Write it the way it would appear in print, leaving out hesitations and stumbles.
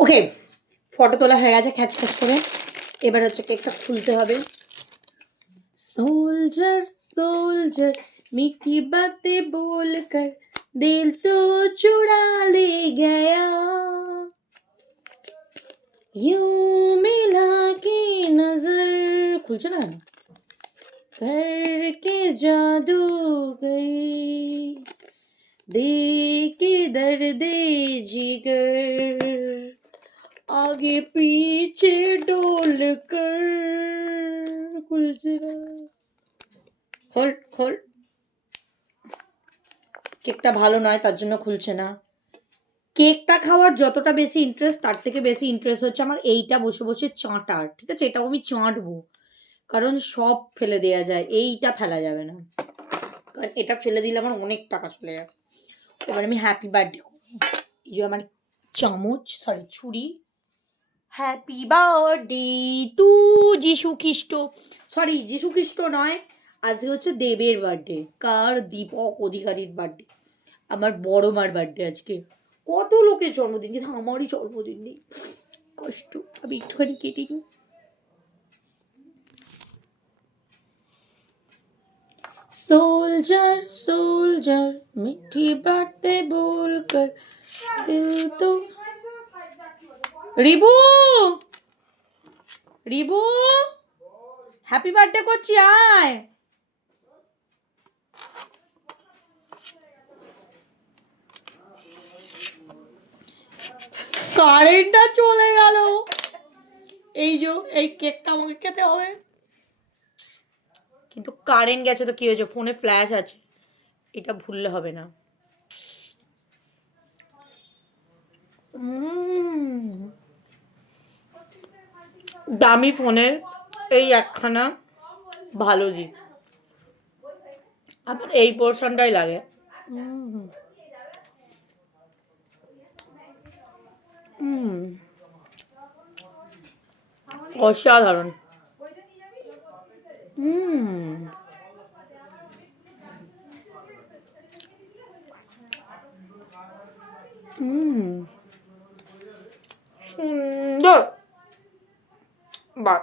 ওকে, photo তোলা হয়ে গেছে খ্যাচ খ্যাচ করে। এবার হচ্ছে কেকটা খুলতে হবে। सोल्जर सोल्जर मीठी बातें बोलकर दिल तो चुरा ले गया, यूं मिला के नजर खुलছে না करके जादू गई दे के दर्द जिगर आगे पीछे डोल कर खुलছে না। খোল খোল, কেকটা ভালো নয় তার জন্য খুলছে না। কেকটা খাওয়ার যতটা বেশি ইন্টারেস্ট, তার থেকে বেশি ইন্টারেস্ট হচ্ছে আমার এইটা বসে বসে চাঁটার। ঠিক আছে, এটাও আমি চাঁটবো, কারণ সব ফেলে দেওয়া যায়, এইটা ফেলা যাবে না, কারণ এটা ফেলে দিলে আমার অনেক টাকা চলে যাবে। এবার আমি হ্যাপি বার্থডে করবো। এই যে আমার চামচ, সরি ছুরি। হ্যাপি বার্থডে টু যিশু খ্রিস্ট, সরি যিশু খ্রিস্ট নয়, আজকে হচ্ছে দেবের বার্থডে। কার? দীপক অধিকারীর বার্থডে, আমার বড় মার বার্থডে আজকে। কত লোকের জন্মদিন, কিন্তু আমারই জন্মদিন নেই, কষ্ট। আমি একটুখানি কেটে নিই। सोल्जर सोल्जर मीठी बातें बोलकर दिल तो রিবু রিবু হ্যাপি বার্থডে করছি, আয়। কারেন্টটা চলে গেল। এই যে এই কেকটা আমাকে খেতে হবে, কিন্তু কারেন্ট গেছে তো কি হয়েছে, ফোনে ফ্ল্যাশ আছে, এটা ভুললে হবে না। দামি ফোনের এই একখানা ভালো দিক, আমার এই পোর্শনটাই লাগে। অসাধারণ। সুন্দর। বাহ।